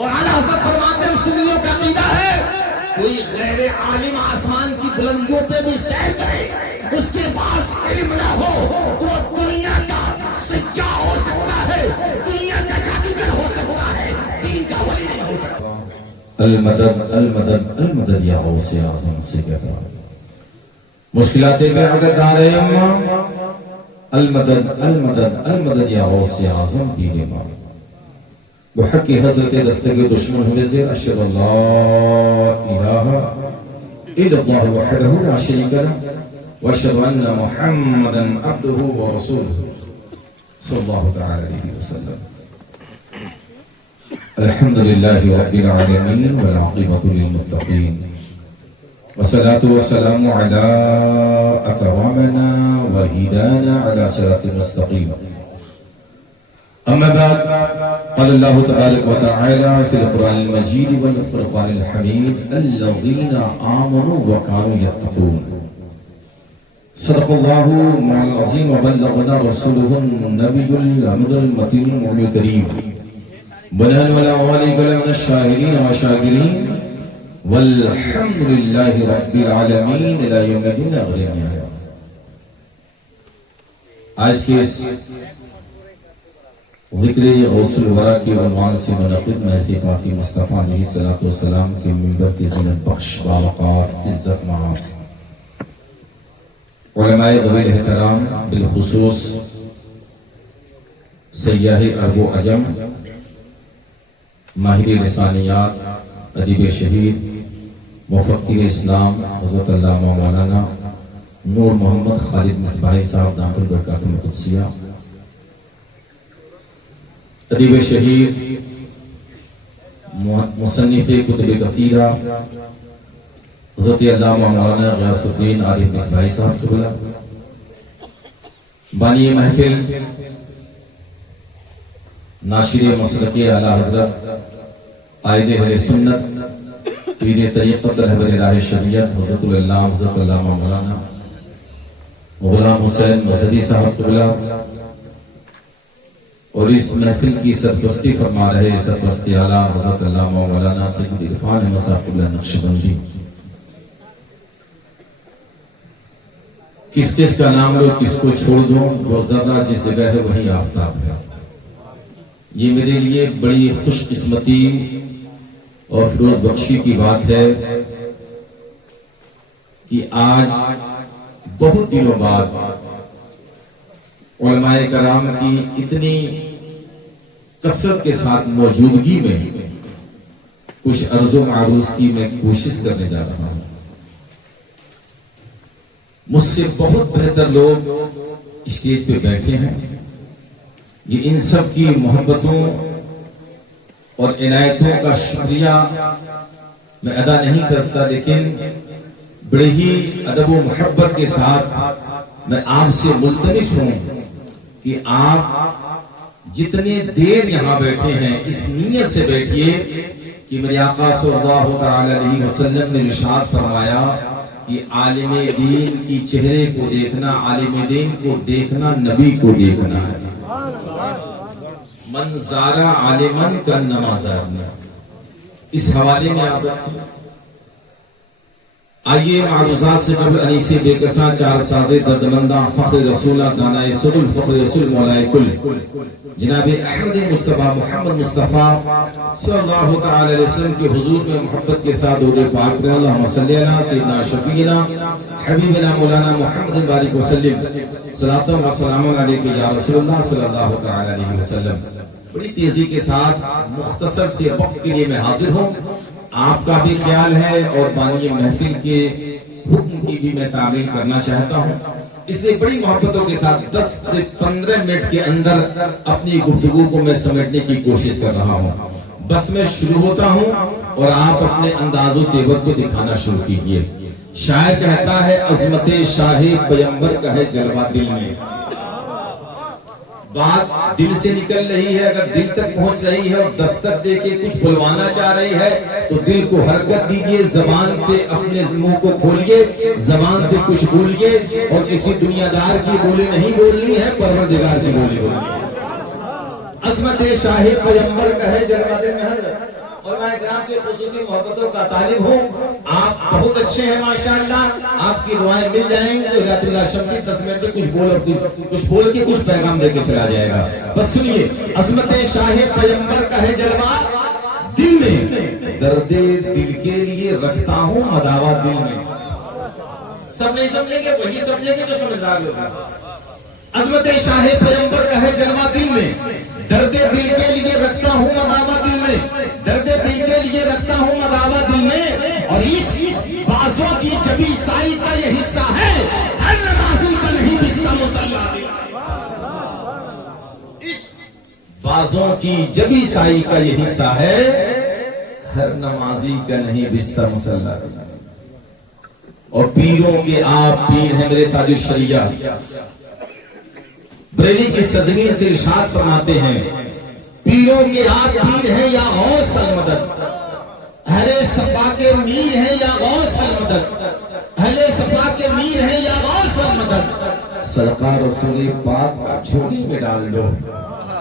اور اعلیٰ حضرت فرماتے ہیں سنیوں کا عقیدہ ہے کوئی غیر عالم آسمان کی بلندیوں پہ بھی سیر کرے اس کے پاس علم نہ ہو تو وہ دنیا کا سیاح ہو سکتا ہے، دنیا کا جادوگر ہو سکتا ہے، دین کا ولی نہیں ہو سکتا۔ المدد المدد المدد یا غوث اعظم سے کہتا مشکلات میں عدد دار امہ المدد المدد المدد یا غوث اعظم کی نعمت بحق حضرت دستگی دشمن ہونے سے اشہد اللہ الہ الا اللہ وحدہ لا شریک لہ واشہد ان محمدا عبدہ ورسولہ صلی اللہ تعالی علیہ وسلم۔ الحمد للہ رب العالمین والعاقبۃ للمتقین والصلاة والسلام علی اکرمنا وہدانا علی صراط مستقیم۔ اما بعد قال الله تبارك وتعالى في القرآن المجيد والفرقان الحميد الذين آمنوا وكانوا يتقون صدق الله العظيم وبلغنا رسوله النبي الأمين المتين الكريم بنان ولا غالب من الشاهدين وشاكرين والحمد لله رب العالمين لا يوم الدين أغلى آج کے اس ذکر غوث الورا کی عنوان سے منعقد محفل پاکی مصطفیٰ علیہ السلام کے منبر کی زینت بخش باوقار عزت مآب علماء ذوی الاحترام بالخصوص سیاح عرب و عجم ماہر لسانیات ادیب شہید مفکر اسلام حضرت علامہ مولانا نور محمد خالد مصباحی صاحب دامت البرکات القدسیہ، ادیب شہید مصنف کتب کثیرہ حضرت علامہ مولانا غیاث الدین عارف مصباحی صاحب قبلہ، بانی محفل ناشر مسلک اعلیٰ حضرت قائد اہل سنت پیر طریقت رہبر راہ شریعت حضرت العلامہ حضرت علامہ مولانا غلام حسین مظہری صاحب قبلہ، اور اس محفل کی سرپرستی فرما رہے سرپرست اعلیٰ حضرت علامہ مولانا سید عرفان احمد صاحب قبلہ نقشبندی۔ کس کا نام لو کس کو چھوڑ دوں، جو ذرہ جس جگہ ہے وہی آفتاب ہے۔ یہ میرے لیے بڑی خوش قسمتی اور فیروز بخشی کی بات ہے کہ آج بہت دنوں بعد علماء کرام کی اتنی کثرت کے ساتھ موجودگی میں کچھ عرض و معروض کی میں کوشش کرنے جا رہا ہوں۔ مجھ سے بہت بہتر لوگ اسٹیج پہ بیٹھے ہیں، یہ ان سب کی محبتوں اور عنایتوں کا شکریہ میں ادا نہیں کرتا، لیکن بڑے ہی ادب و محبت کے ساتھ میں آپ سے ملتمس ہوں کہ آپ جتنے دیر یہاں بیٹھے ہیں اس نیت سے بیٹھیے کہ میرے آقا صلی اللہ تعالی علیہ وسلم نے ارشاد فرمایا کہ عالم دین کی چہرے کو دیکھنا، عالم دین کو دیکھنا نبی کو دیکھنا ہے۔ من زارا عالمن کانما زارنا، اس حوالے میں آپ رکھیں۔ آئیے معروضات سے قبل انیس بے کساں چار ساز دردمندہ فخر رسولہ دانائے سدل فخر رسول مولائے کل جناب احمد مصطفیٰ محمد مصطفیٰ صلی اللہ تعالی علیہ وسلم کے حضور میں محبت کے ساتھ درود پاک پڑھیں۔ اللہم صلی علی سیدنا شفیعنا حبیبنا مولانا محمد بارک وسلم صلاۃ و سلام علیکم یا رسول اللہ صلی اللہ تعالی علیہ وسلم۔ بڑی تیزی کے ساتھ مختصر سے وقت کے لیے میں حاضر ہوں، آپ کا بھی خیال ہے اور بانی محفل کے حکم کی بھی میں تعمیل کرنا چاہتا ہوں، اس لیے بڑی محبتوں کے ساتھ 10 سے 15 منٹ کے اندر اپنی گفتگو کو میں سمیٹنے کی کوشش کر رہا ہوں۔ بس میں شروع ہوتا ہوں اور آپ اپنے انداز و تیور کو دکھانا شروع کیجئے۔ شاعر کہتا ہے عظمت شاہ پیمبر کا ہے جلوہ دل میں، بات دل سے نکل رہی ہے، اگر دل تک پہنچ رہی ہے اور دستک دے کے کچھ بلوانا چاہ رہی ہے تو دل کو حرکت دیجئے، زبان سے اپنے منہ کو کھولیے، زبان سے کچھ بولیے، اور کسی دنیا دار کی بولی نہیں بولنی ہے، پروردگار کی بولی بولنی ہے۔ عظمت شاہ پیمبر کا ہے جلوہ دل میں حضرت اور میں اکرام سے خصوصی محبتوں کا طالب ہوں. آپ بہت اچھے ہیں ماشاءاللہ. آپ کی دعائیں مل جائیں گی تو ہدایت اللہ شمسی 10 منٹ میں کچھ بول کے کچھ پیغام دے کے چلا جائے گا. بس سنیے, عظمت شاہ پیغمبر کا ہے جلوہ دل میں, درد دل کے لیے رکھتا ہوں مداوا دل میں. سب نہیں سمجھیں گے, وہی سمجھیں گے جو سمجھدار لوگ. عظمت شاہ پیغمبر کا ہے جلوہ دل میں, درد دل کے لیے رکھتا ہوں مداوا دل میں, درد دل کے لیے رکھتا ہوں مداوا دل میں. اور اس بازوں کی جبی سائی کا یہ حصہ ہے, ہر نمازی کا نہیں بستہ مسلح. اس بازوں کی جبی سائی کا یہ حصہ ہے, ہر نمازی کا نہیں بستہ مسلح. اور پیروں کے آپ پیر ہیں میرے تاج الشریعہ. بریلی کی سرزمین سے ارشاد فرماتے ہیں, پیروں کے آپ پیر ہیں یا غوث المدد, اہل صفا کے میر ہیں یا غوث المدد, اہل صفا کے میر ہیں یا غوث المدد. صدقہ رسول پاک کا جھولی میں ڈال دو.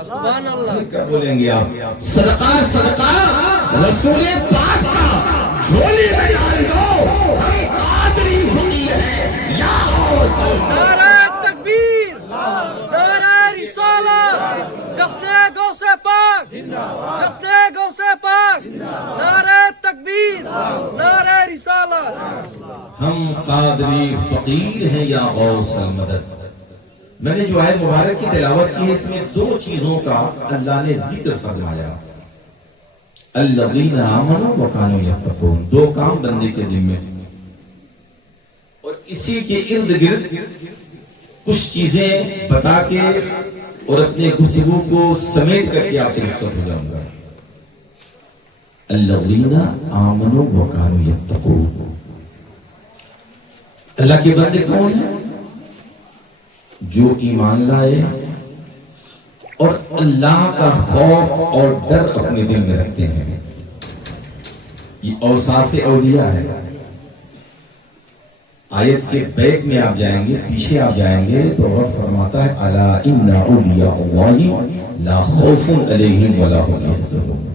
سبحان اللہ. کیا بولیں گے آپ؟ صدقہ صدقہ رسول پاک کا جھولی میں ڈال دو. ہم قادری فقیر ہیں یا غوث المدد. نعرہ تکبیر, نعرہ رسالت, جشن غوث پاک, جشن غوث پاک, نعرہ تکبیر, نعرہ رسالت. ہم قادری فقیر ہیں یا غوث المدد. میں نے جو آیت مبارک کی تلاوت کی ہے, اس میں 2 چیزوں کا اللہ نے ذکر فرمایا. الذین آمنوا وکانوا یتقون, 2 کام بندے کے ذمہ. اور اسی کے ارد گرد کچھ چیزیں بتا کے اور اپنے گفتگو کو سمیٹ کر کے آپ سے رخصت ہو جاؤں گا. الذین آمنوا وکانوا یتقون. اللہ کے بندے کون ہیں؟ جو ایمان لائے اور اللہ کا خوف اور ڈر اپنے دل میں رکھتے ہیں. یہ اوصاف اولیاء ہے. آیت کے بیک میں آپ جائیں گے, پیچھے آپ جائیں گے تو رب فرماتا ہے الا ان اولیاء اللہ لا خوف علیہم ولا هم یحزنون.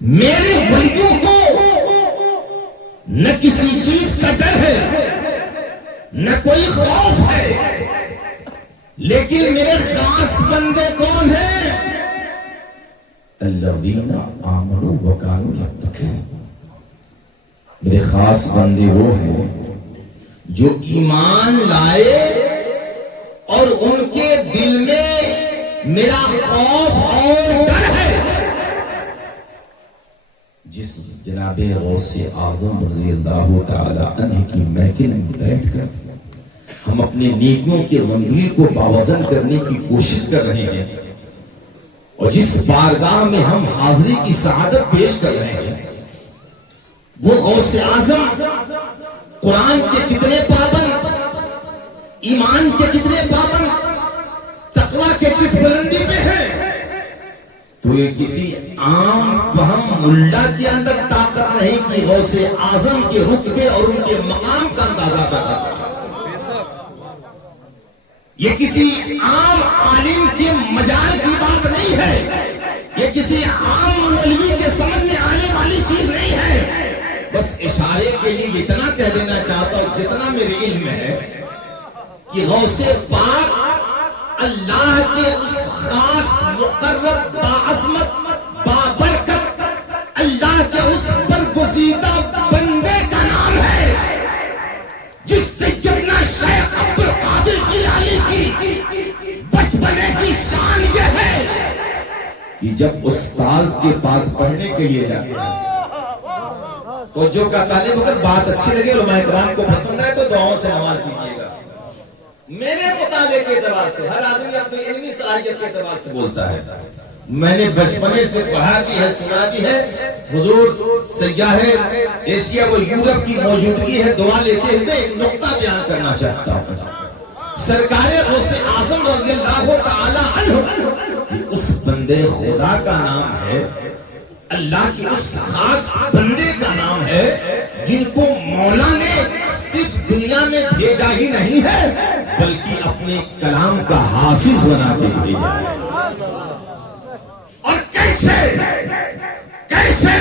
میرے ولیوں کو نہ کسی چیز کا ڈر ہے نہ کوئی خوف ہے, لیکن میرے خاص بندے کون ہیں؟ الذین آمنوا وکانوا یتقون. میرے خاص بندے وہ ہیں جو ایمان لائے اور ان کے دل میں میرا خوف اور ڈر ہے. جس جناب غوث اعظم رضی اللہ تعالی عنہ کی محفل میں بیٹھ کر ہم اپنے نیکیوں کے منزل کو باوزن کرنے کی کوشش کر رہے ہیں, اور جس بارگاہ میں ہم حاضری کی سعادت پیش کر رہے ہیں, وہ غوث اعظم قرآن کے کتنے پابند, ایمان کے کتنے پابند, تقویٰ کے کس بلندی پہ ہیں. تو یہ کسی عام فہم ملا کے اندر طاقت نہیں کہ غوث اعظم کے رتبے اور ان کے مقام کا اندازہ کر سکے. یہ کسی عام عالم کے مجال کی بات نہیں ہے, یہ کسی عام مولوی کے سمجھ میں آنے والی چیز نہیں ہے. بس اشارے کے لیے اتنا کہہ دینا چاہتا ہوں جتنا میرے علم میں ہے کہ غوث پاک اللہ کے اس خاص مقرب باعظمت بابرکت اللہ کے اس برگزیدہ بندے کا نام ہے, جس سے جبنا شیخ عبد القادر جیلانی کی بچپنے کی شان یہ ہے کہ جب استاذ کے پاس پڑھنے کے لیے جاتے ہیں تو جو کا طالب اگر بات اچھی لگے علماء کرام کو پسند ہے تو دعاؤں سے نواز دیجیے گا. میرے مطالعے کے اعتبار سے ہر آدمی اپنی علمی صلاحیت کے اعتبار سے بولتا ہے. میں نے بچپنے سے پڑھا بھی ہے, سنا بھی ہے. حضور سیاح ایشیا و یورپ کی موجودگی ہے, دعا لیتے ہوئے ایک نقطہ بیان کرنا چاہتا ہوں. سرکار غوث اعظم رضی اللہ تعالی عنہ اس بندے خدا کا نام ہے, اللہ کی اس خاص بندے کا نام ہے جن کو مولا نے صرف دنیا میں بھیجا ہی نہیں ہے بلکہ اپنے کلام کا حافظ بنا کے بھیجا ہے. اور کیسے سے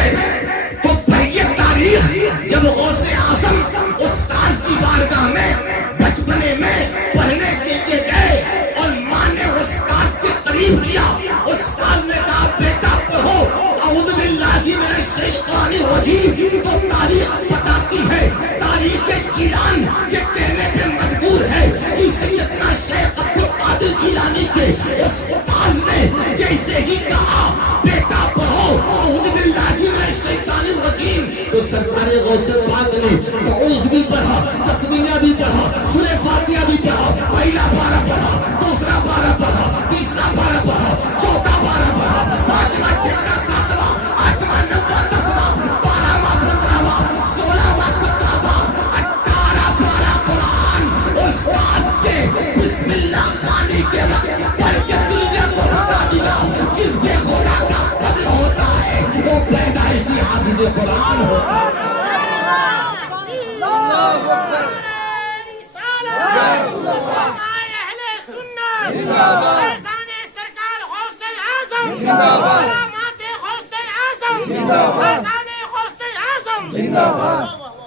تو پہلے تاریخ جب غوث اعظم استاذ کی بارگاہ میں بچپنے میں پڑھنے کے لیے گئے اور ماں نے استاذ کے قریب کیا، استاذ نے کہا بیٹا پڑھو اعوذ باللہ من الشیطان الرجیم، تو تاریخ بتاتی ہے، تاریخ جیلان یہ کہنے پہ مجبور ہے کہ سیدنا شیخ عبد القادر جیلانی کے استاذ نے جیسے ہی کہا بیٹا پڑھو اعوذ باللہ من الشیطان الرجیم، تو سرکار غوث پاک نے تعوذ بھی پڑھا، تسمیہ بھی پڑھا، سورہ فاتحہ بھی پڑھا، پہلا پارہ پڑھا، دوسرا پارہ پڑھا، تیسرا پارہ پڑھا، چوتھا پارہ پڑھا، پانچواں، چھٹا، ساتواں، آٹھواں، نواں، دسواں، 12واں، 15واں، 16واں، 17واں، 18 پارہ قرآن استاد کے بسم اللہ خوانی کے وقت پڑھ کے دنیا کو بتا دیا، جس بے خدا کا فضل ہوتا ہے وہ پیدائشی حافظ قرآن ہوتا ہے۔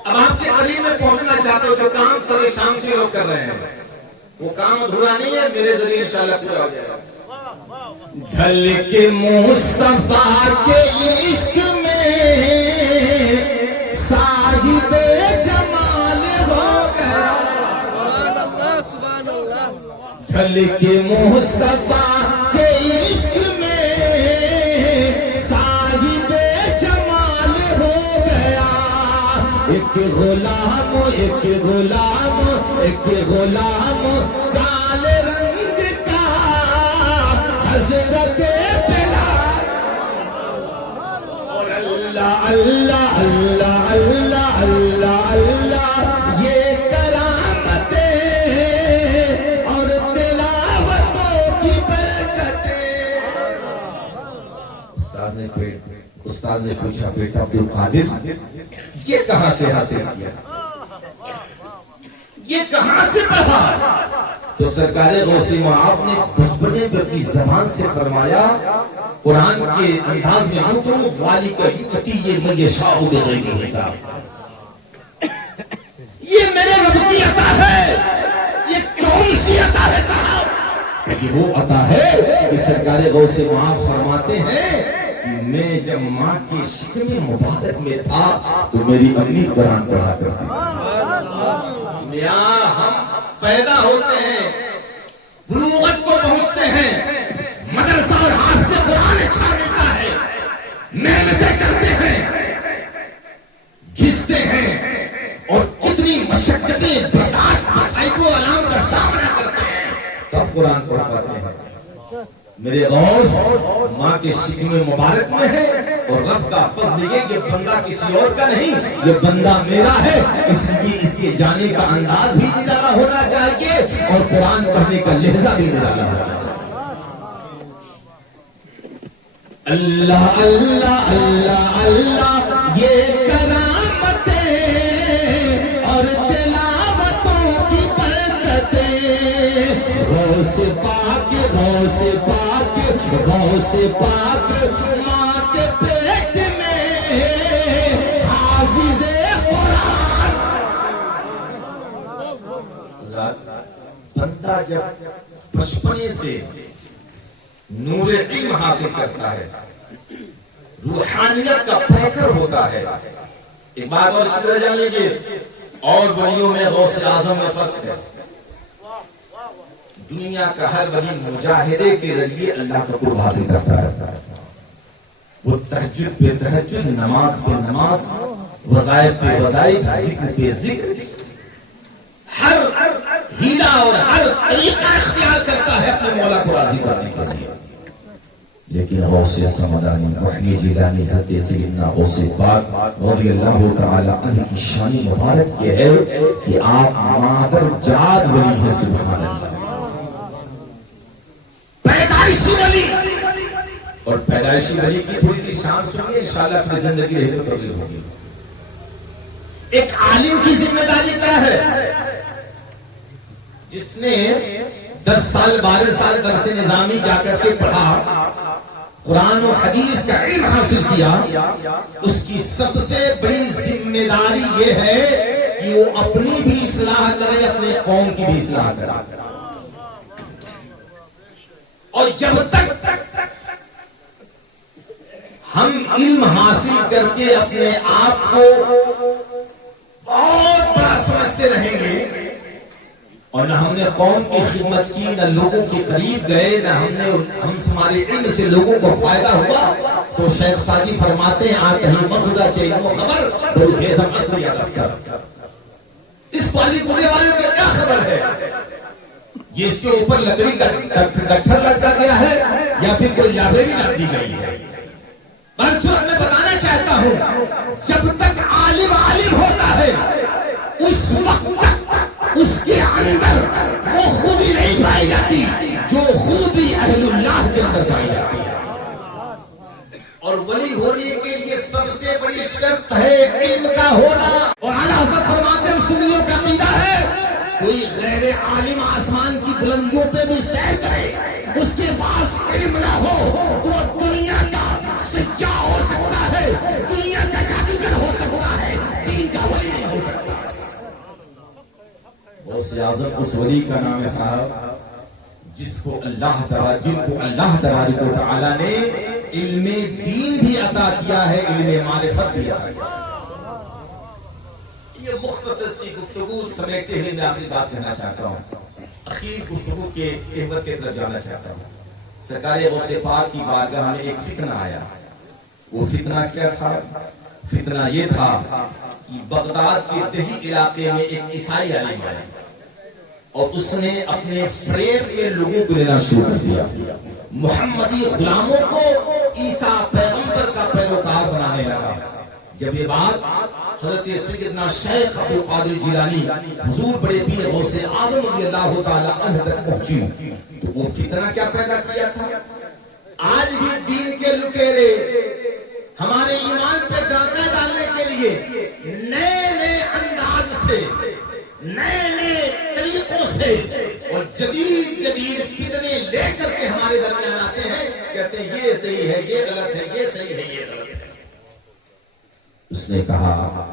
اب آپ کے قریب میں پہنچنا چاہتے ہو، جو کام سر شام سے لوگ کر رہے ہیں وہ کام ادھورا نہیں ہے، میرے ذریعے انشاءاللہ پورا ہو جائے گا۔ ڈھل کے مصطفیٰ کے عشق میں صاحب جمال ہو گیا، سبحان اللہ، ڈھل کے مصطفیٰ کے عشق میں صاحب جمال ہو گیا، ایک غلام ایک غلام ایک غلام کالے رنگ کا حضرت بلال، اور اللہ اللہ اللہ اللہ اللہ اللہ یہ کرامتیں اور تلاوتوں کی برکتیں۔ استاد نے پوچھا بیٹا عبد القادر یہ کہاں سے حاصل کیا، یہ کہاں سے پڑھا؟ تو سرکار غوث معاب نے بچپنے پہ اپنی زبان سے فرمایا، قرآن کے انداز میں یوں کہوں، والک یؤتی من یشاء بغیر حساب، یہ میرے رب کی عطا ہے، یہ کون سی عطا ہے صاحب؟ یہ وہ عطا ہے کہ سرکار غوث معاب فرماتے ہیں میں جب ماں کی شکم مبارک میں تھا تو میری امی قرآن پڑھا کرتی تھی۔ میاں ہم پیدا ہوتے ہیں، بلوغت کو پہنچتے ہیں، مدرسہ اور حافظ قرآن اچھا ملتا ہے، محنتیں کرتے ہیں، گھستے ہیں اور کتنی مشقتیں برداشت مصائب و آلام کا سامنا کرتے ہیں، تب قرآن پڑھ پاتے ہیں۔ میرے غوث ماں کے شکم مبارک میں ہے، اور رب کا فضل یہ کہ بندہ کسی اور کا نہیں، یہ بندہ میرا ہے، اس لیے اس کے جانے کا انداز بھی نرالا ہونا چاہیے اور قرآن پڑھنے کا لہجہ بھی نرالا ہونا چاہیے۔ اللہ اللہ اللہ اللہ یہ کرامتیں اور تلاوتوں کی برکتیں، غوث پاک غوث پاک غوث پاک ماں کے پیٹ میں حافظ قرآن۔ بندہ جب بچپنے سے نور علم حاصل کرتا ہے، روحانیت کا پیکر ہوتا ہے۔ ایک بات اور اس طرح جان لیجئے، اور بڑیوں میں غوث اعظم میں فرق ہے۔ دنیا کا ہر ولی مجاہدے کے ذریعے اللہ کا قرب حاصل کرتا ہے، وہ تہجد پہ تہجد، نماز پہ نماز، وظائف پہ وظائف، ذکر پہ ذکر، ہر ہیلا اور ہر طریقہ اختیار کرتا ہے اپنے مولا کو راضی کرنے کے لیے، لیکن غوث سمدانی وحی جیلانی حضرت سیدنا غوث پاک رضی اللہ تعالی عنہ کی شان مبارک یہ ہے کہ آپ مادر جاد ولی ہیں۔ سبحان اللہ، پیدائشی ولی، اور پیدائشی ولی کی تھوڑی سی شان سنیے، انشاءاللہ اپنی زندگی رہے تو تبلیغ ہوگی۔ ایک عالم کی ذمہ داری کیا ہے؟ جس نے 10 سال 12 سال درس نظامی جا کر کے پڑھا، قرآن و حدیث کا علم حاصل کیا، اس کی سب سے بڑی ذمہ داری یہ ہے کہ وہ اپنی بھی اصلاح کرے، اپنے قوم کی بھی اصلاح کرے. اور جب تک ہم علم حاصل کر کے اپنے آپ کو بہت بڑا سمجھتے رہیں گے اور نہ ہم نے قوم کی خدمت کی، نہ لوگوں کے قریب گئے، نہ ہمارے علم سے لوگوں کو فائدہ ہوا، تو شیخ سعدی فرماتے ہیں آ کہیں مقصدہ چیلو خبر بلحیزم اصلی دفتر. اس پالی گنے والے کو کیا خبر ہے؟ یہ اس کے اوپر لکڑی کا ڈکھر لگا گیا ہے یا پھر کوئی لائبریری لگ دی گئی ہے؟ منصور میں بتانا چاہتا ہوں، جب تک عالم ہوتا ہے اس وقت تک اس کے اندر وہ خوبی نہیں پائی جاتی جو خوبی اہل اللہ کے اندر پائی جاتی ہے. اور ولی ہونے کے لیے سب سے بڑی شرط ہے علم کا ہونا. اور اعلیٰ حضرت فرماتے ہیں سنیوں کا عقیدہ ہے کوئی غیر عالم آسمان کی بلندیوں پہ بھی سیر کرے، اس کے پاس علم نہ ہو تو دنیا کا سیاح ہو سکتا ہے، دنیا کا جادوگر ہو سکتا ہے، دین کا ولی نہیں ہو سکتا. غوث اعظم اس ولی کا نام ہے صاحب جن کو اللہ تبارک و تعالی نے علم دین بھی عطا کیا ہے، علم معرفت بھی عطا کیا ہے. یہ مختصر سی گفتگو سمیٹتے ہوئے میں آخری بات کہنا چاہتا ہوں، اخیر گفتگو کے محور کی طرف جانا چاہتا ہوں. سرکار غوث پاک کی بارگاہ میں ایک فتنہ آیا. وہ فتنہ کیا تھا؟ فتنہ یہ تھا کہ بغداد کے دیہی علاقے میں ایک عیسائی عالم آیا اور اس نے اپنے فریب میں لوگوں کو لینا شروع کر دیا. محمدی غلاموں کو عیسیٰ پیغمبر کا پیروکار بنانے لگا. جب یہ بات حضرت سیدنا شیخ عبد القادر جیلانی حضور بڑے پیر غوث اعظم رضی اللہ تعالی عنہ تک پہنچی تو وہ فتنہ کیا پیدا کیا تھا؟ آج بھی دین کے لٹیرے ہمارے ایمان پہ ڈاکہ ڈالنے کے لیے نئے انداز سے، نئے طریقوں سے اور جدید فتنے لے کر کے ہمارے درمیان آتے ہیں، کہتے ہیں یہ صحیح ہے، یہ غلط ہے، یہ صحیح ہے، یہ غلط ہے. اس نے کہا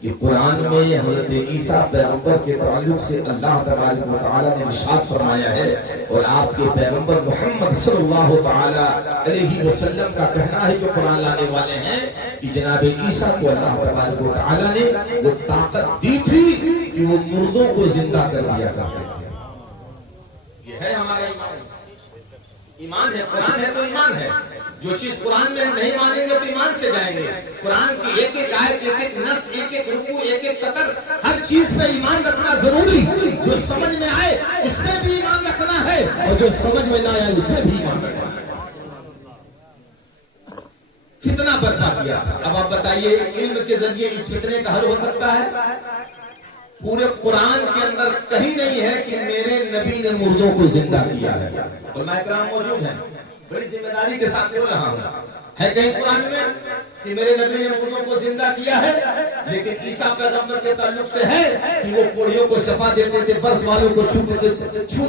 کہ قرآن میں حضرت عیسیٰ پیغمبر کے تعلق سے اللہ تبارک و تعالی نے ارشاد فرمایا ہے اور آپ کے پیغمبر محمد صلی اللہ تعالی علیہ وسلم کا کہنا ہے جو قرآن لانے والے ہیں کہ جناب عیسیٰ کو اللہ تبارک و تعالی نے وہ طاقت دی تھی کہ وہ مردوں کو زندہ کر دیا کرتے تھے. یہ ہے ہمارا ایمان ہے، قرآن ہے تو ایمان ہے. جو چیز قرآن میں نہیں مانیں گے تو ایمان سے جائیں گے. قرآن کی ایک ایک آیت، ایک ایک نص، ایک ایک رکوع، ایک ایک سطر، ہر چیز پہ ایمان رکھنا ضروری. جو سمجھ میں آئے اس پہ بھی ایمان رکھنا ہے اور جو سمجھ میں نہ آئے اس پہ بھی ایمان رکھنا ہے. فتنہ برپا کیا. اب آپ بتائیے علم کے ذریعے اس فتنے کا حل ہو سکتا ہے؟ پورے قرآن کے اندر کہیں نہیں ہے کہ میرے نبی نے مردوں کو زندہ کیا ہے. علماء کرام موجود ہیں، بڑی ذمہ داری کے ساتھ بول رہا ہوں. ہے کہیں قرآن میں کہ میرے نبی نے مردوں کو زندہ کیا ہے؟ لیکن عیسیٰ پیغمبر کے تعلق سے ہے کہ وہ کوڑیوں کو شفا دیتے تھے، برف والوں کو چھو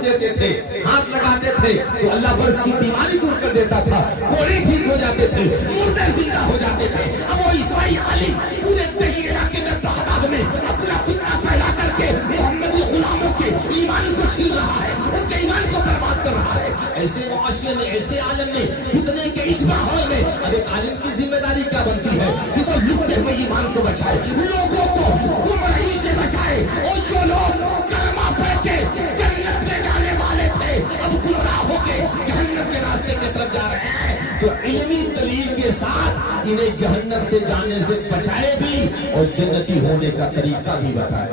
دیتے تھے، ہاتھ لگاتے تھے تو اللہ برف کی بیماری دور کر دیتا تھا، کوڑے ٹھیک ہو جاتے تھے، مردے زندہ ہو جاتے تھے. اب وہ عیسائی عالم پورے دیہی علاقے میں بغداد میں اپنا فتنہ پھیلا کر کے محمدی غلاموں کے ایمان کو چھین رہا ہے، ان کے ایمان کو برباد کر رہا ہے. ایسے معاشرے میں، ایسے عالم میں، فتنے کے اس ماحول میں اب ایک عالم کی ذمہ داری کیا بنتی ہے کہ وہ لٹتے ہوئے ایمان کو بچائے، لوگوں کو گمراہی سے بچائے. اور جو لوگ کلمہ پڑھ کے جنت میں جانے والے تھے اب گمراہ ہو کے جہنم کے راستے کی طرف جا رہے ہیں، تو علمی دلیل کے ساتھ انہیں جہنم سے جانے سے بچائے بھی اور جنتی ہونے کا طریقہ بھی بتائے.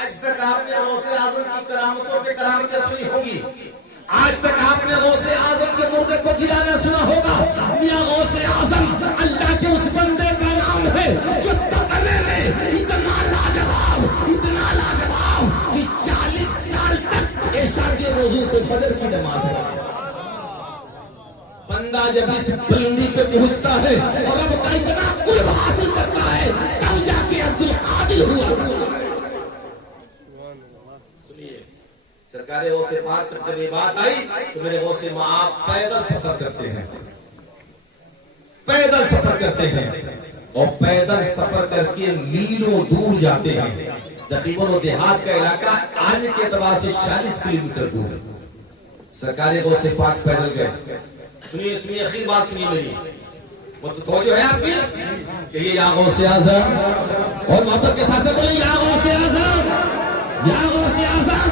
آج تک آپ نے غوث اعظم کی کرامتوں پہ کرامتیں سنی ہوگی، آج تک آپ نے غوث اعظم کے مردے کو جلانا سنا ہوگا. میاں غوث اعظم اللہ کے اس بندے کا نام ہے جو تقوی میں اتنا لاجواب کہ 40 سال تک عشاء کے وضو سے فجر کی نماز ہے. بندہ جب اس بلندی پہ پہنچتا ہے اور اب اتنا قرب حاصل کرتا ہے تب جا کے عبد القادر ہوا. سرکار غوث پاک پر جب یہ بات آئی تو میرے غوث آپ پیدل سفر کرتے ہیں، پیدل سفر کرتے ہیں اور پیدل سفر کر کے میلوں دور جاتے ہیں. تقریباً وہ دیہات کا علاقہ آج کے اعتبار سے 40 کلومیٹر دور ہے. سرکار غوث پاک پیدل گئے. سنیے سنیے اخیر بات سنیے میری، وہ تو توجہ ہے آپ کی کہ یہ یا غوث اعظم، اور محبت کے ساتھ سے بولیں یا غوث اعظم، یا غوث اعظم.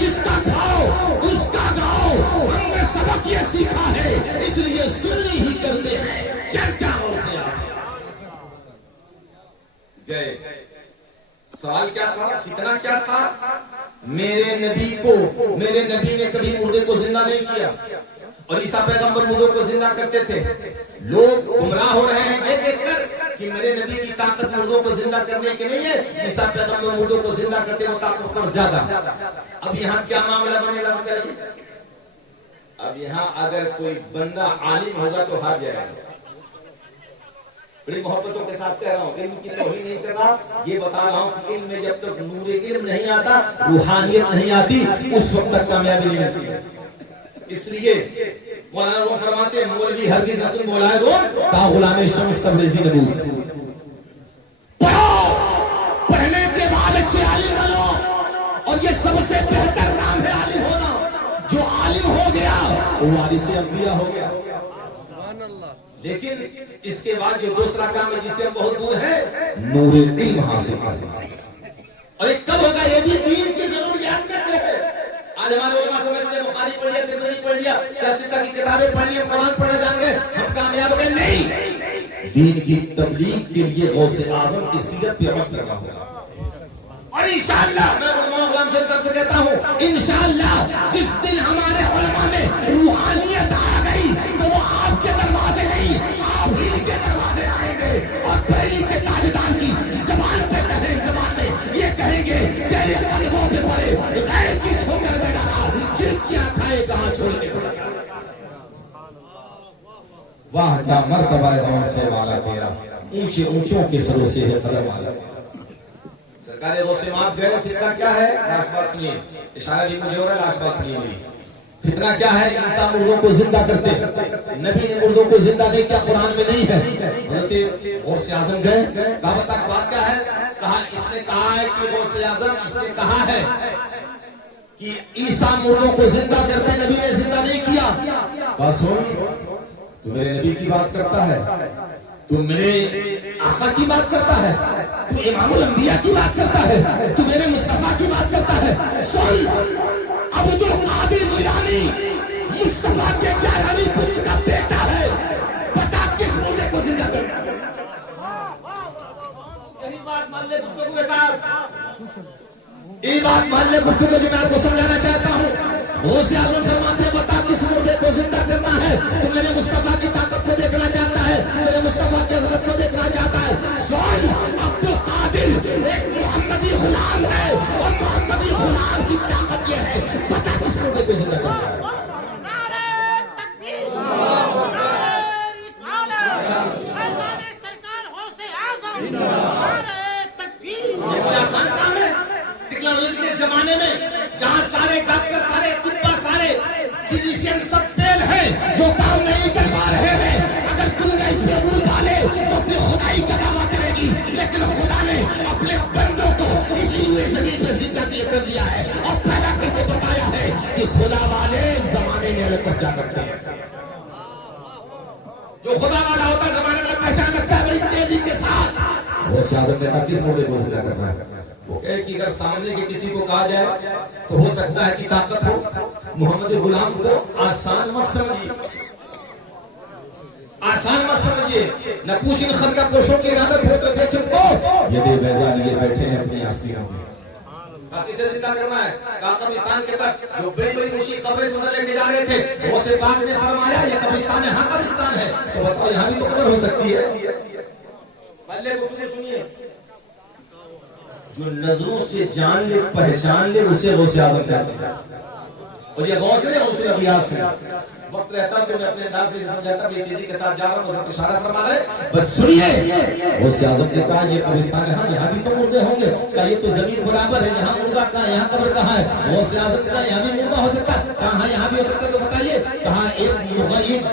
جس کا کھاؤ اس کا گاؤ، ہم نے سبق یہ سیکھا ہے اس لیے سننی ہی کرتے ہیں چرچا غوث اعظم. گئے. سوال کیا تھا، فتنہ کیا تھا؟ میرے نبی نے کبھی مردے کو زندہ نہیں کیا، اور عیسیٰ پیغمبر مردوں کو زندہ کرتے تھے. لوگ گمراہ ہو رہے ہیں یہ دیکھ کر کہ میرے نبی کی طاقت مردوں کو زندہ کرنے کی نہیں ہے، عیسیٰ پیغمبر مردوں کو زندہ کرتے وہ طاقت پر زیادہ. اب یہاں کیا معاملہ بنے گا بتائیے؟ اب یہاں اگر کوئی بندہ عالم ہوگا تو ہار جائے گا. بڑی محبتوں کے ساتھ کہہ رہا ہوں، علم کی توہین نہیں کر رہا، یہ بتا رہا ہوں کہ علم میں جب تک نور علم نہیں آتا، روحانیت نہیں آتی، اس وقت تک کامیابی نہیں ملتی. اس لیے مولانا روم فرماتے ہیں مولوی ہرگز نہ تم بولائے رو تا غلام شمس تبریزی نبوت. پڑھو، پڑھنے کے بعد اچھے عالم بنو، اور یہ سب سے بہتر کام ہے عالم ہونا. جو عالم ہو گیا وہ وارث انبیاء ہو گیا. لیکن اس کے بعد جو دوسرا کام ہے جس سے ہم بہت دور ہے، نور علم حاصل کرنا. اور یہ کب ہوگا؟ یہ بھی دین کی ضروریات میں سے ہے. آج ہمارے علماء سمجھتے ہیں بخاری پڑھ لیا، ترمذی پڑھ لیا، سیاستہ کی کتابیں پڑھ لی، قرآن پڑھنا جان گئے، ہم کامیاب ہو گئے. نہیں، دین کی تبلیغ کے لیے غوث اعظم کی سیرت پہ عمل کرنا ہوگا. اور انشاءاللہ میں علماء غلام سے سب سے کہتا ہوں، انشاءاللہ جس دن ہمارے علماء میں روحانیت آ گئی تو وہ آپ کے دروازے نہیں، آپ ہی کے دروازے آئیں گے. اور پہلی کے تاجدار کی زبان پہ کہیں، زبان میں یہ کہیں گے تیرے قدموں پہ پڑے غیر کی ٹھوکر میں ڈالا، چیٹیاں کھائے کہاں چھوڑ کے چلا گیا. واہ کیا مرتبہ ہے سے والا تیرا، اونچے اونچوں کے سروں سے ہے قدم والا. سرکار غوث پاک گئے. فتنہ کیا ہے؟ لاش بات سنیے، اشارہ بھی مجھے ہو رہا ہے، لاش بات سنیے میری. فتنہ کیا ہے؟ عیسیٰ مردوں کو زندہ کرتے، نبی نے مردوں کو زندہ نہیں کیا، قرآن میں نہیں ہے. حضرت غوث اعظم گئے، کہا بتا بات کیا ہے؟ کہا اس نے کہا ہے کہ غوث اعظم اس نے کہا ہے کہ عیسیٰ مردوں کو زندہ کرتے، نبی نے زندہ نہیں کیا. بات سن، تو میرے نبی کی بات کرتا ہے، تو میرے آقا کی بات کرتا ہے، تو امام الانبیاء کی بات کرتا ہے، تو میرے مصطفیٰ کی بات کرتا ہے. سن، عبد القادر جیلانی مصطفیٰ کے 11ویں پشت کا بیٹا ہے، بتا کس مردے کو زندہ کرتا ہے؟ یہی بات مان لے گفتگو کے ساتھ، یہ بات مان لے گفتگو جو میں آپ کو سمجھانا چاہتا ہوں. غوث اعظم فرماتے ہیں بتا کس مردے کو زندہ کرنا ہے؟ تو میرے مصطفیٰ کی طاقت کو دیکھنا چاہتا ہے، میرے مصطفیٰ کی عظمت کو دیکھنا چاہتا ہے. سن، عبد القادر ایک محمدی غلام ہے، اور محمدی غلام کی طاقت یہ ہے، بتا کس مردے کو زندہ کرنا ہے؟ یہ کوئی آسان کام ہے؟ ٹیکنالوجی کے زمانے میں جہاں سارے ڈاکٹر، سارے طباء، سارے فزیشین سب فیل ہیں، جو کام نہیں کر پا رہے ہیں، اگر دنیا اس میں عبور پالے تو اپنی خدائی کا دعویٰ کرے گی. لیکن خدا نے اپنے بندوں کو اسی ہوئے زمین پہ زندہ کر دیا ہے اور پیدا کر کے بتایا ہے کہ خدا والے زمانے میں الگ پہچان رکھتے ہیں. جو خدا والا ہوتا ہے زمانے میں پہچان رکھتا ہے بڑی تیزی کے ساتھ. وہ سیادت نے کہا کس مردے کو زندہ کرنا ہے؟ وہ کہے کہ اگر سامنے کے کسی کو کہا جائے تو ہو سکتا ہے کہ طاقت ہو. محمد غلام کو آسان مت سمجھیے، آسان مت سمجھیے. نہ پوچھ ان خرقہ پوشوں کی ارادت ہو تو دیکھیں کو یہ بے بیزا لیے بیٹھے ہیں اپنی آسمیوں میں. کسے زندہ کرنا ہے؟ کہا قبرستان کے طرف جو بڑی بڑی مشی قبریں ادھر لے کے جا رہے تھے، غوث پاک نے فرمایا یہ قبرستان ہے. ہاں قبرستان ہے، تو بتاؤ یہاں بھی تو قبر ہو سکتی ہے. پہلے کو تجھے سنیے، جو نظروں سے جان لے پہچان لے اسے غوث اعظم کہتے ہیں. اور یہ غوث ہے، غوث الیاس ہے. وقت رہتا کہ میں اپنے انداز میں سمجھاتا بھی تیزی کے ساتھ جا رہا ہوں، حضرت اشارہ فرما رہے ہیں بس سنیے. غوث اعظم نے کہا یہ قبرستان ہے، ہاں یہاں بھی تو مردے ہوں گے. کہا یہ تو زمین برابر ہے، یہاں مردہ کہاں ہے، یہاں قبر کہاں ہے. غوث اعظم نے کہا یہاں بھی مردہ ہو سکتا ہے. کہا ہاں یہاں بھی ہو سکتا ہے، تو بتائیے. کہا ایک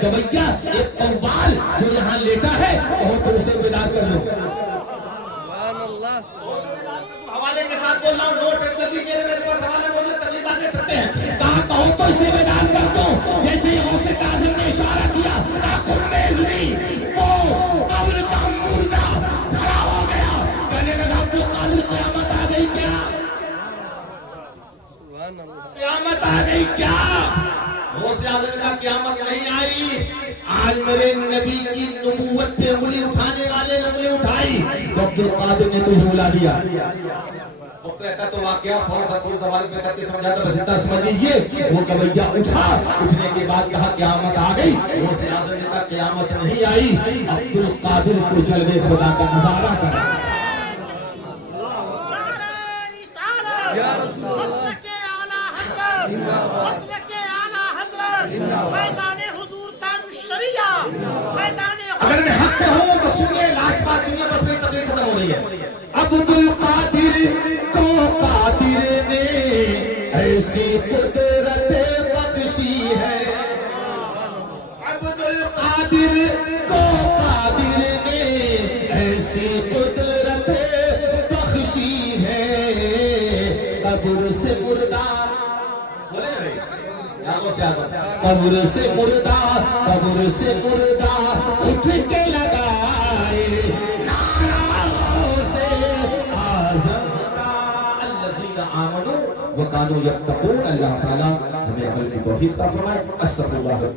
گویا ایک قوال جو یہاں لیٹا ہے وہ تو اسے بیدار کر لو. سبحان اللہ حوالے کے ساتھ بول رہا ہوں، نوٹ کر دیجئے، میرے پاس حوالے موجود، تقریبا دے سکتے ہیں. کہا کہو تو اسے بیدار کر دو. جیسے غوث اعظم نے اشارہ کیا، کہا کمیزنی وہ قبر کا مردہ کھڑا ہو گیا. کہنے لگا عبد القادر قیامت آ گئی کیا؟ سبحان اللہ قیامت آ گئی کیا؟ غوث اعظم کا قیامت نہیں آئی. آج میرے نبی کی نبوت پہ انگلی اٹھانے والے نے انگلی اٹھائی تو عبد القادر نے تجھے بلا دیا. وقت رہتا تو واقعہ تھوڑا سا تھوڑا دوالت میں کر کے سمجھاتا، بس اتنا سمجھ لیجیے. وہ گویا اٹھا، اٹھنے کے بعد کہا قیامت آ گئی. غوث اعظم نے کہا قیامت نہیں آئی، عبد القادر کو جلوے خدا کا نظارہ کرا. یا رسول اللہ اگر میں حق پہ ہوں تو سنیے، لاسٹ بات سنیے، بس میری تقریر ختم ہو رہی ہے. عبد القادر کو قادر نے ایسی قدرت بخشی ہے. عبد القادر کو قادر نے ایسی قدرت بخشی ہے. قبر سے مردہ قبر سے مردہ اٹھ کے لگائے نعرہ غوث اعظم کا. الذین آمنوا وکانوا یتقون. اللہ تعالیٰ ہمیں عمل کی توفیق عطا فرمائے. استغفر اللہ.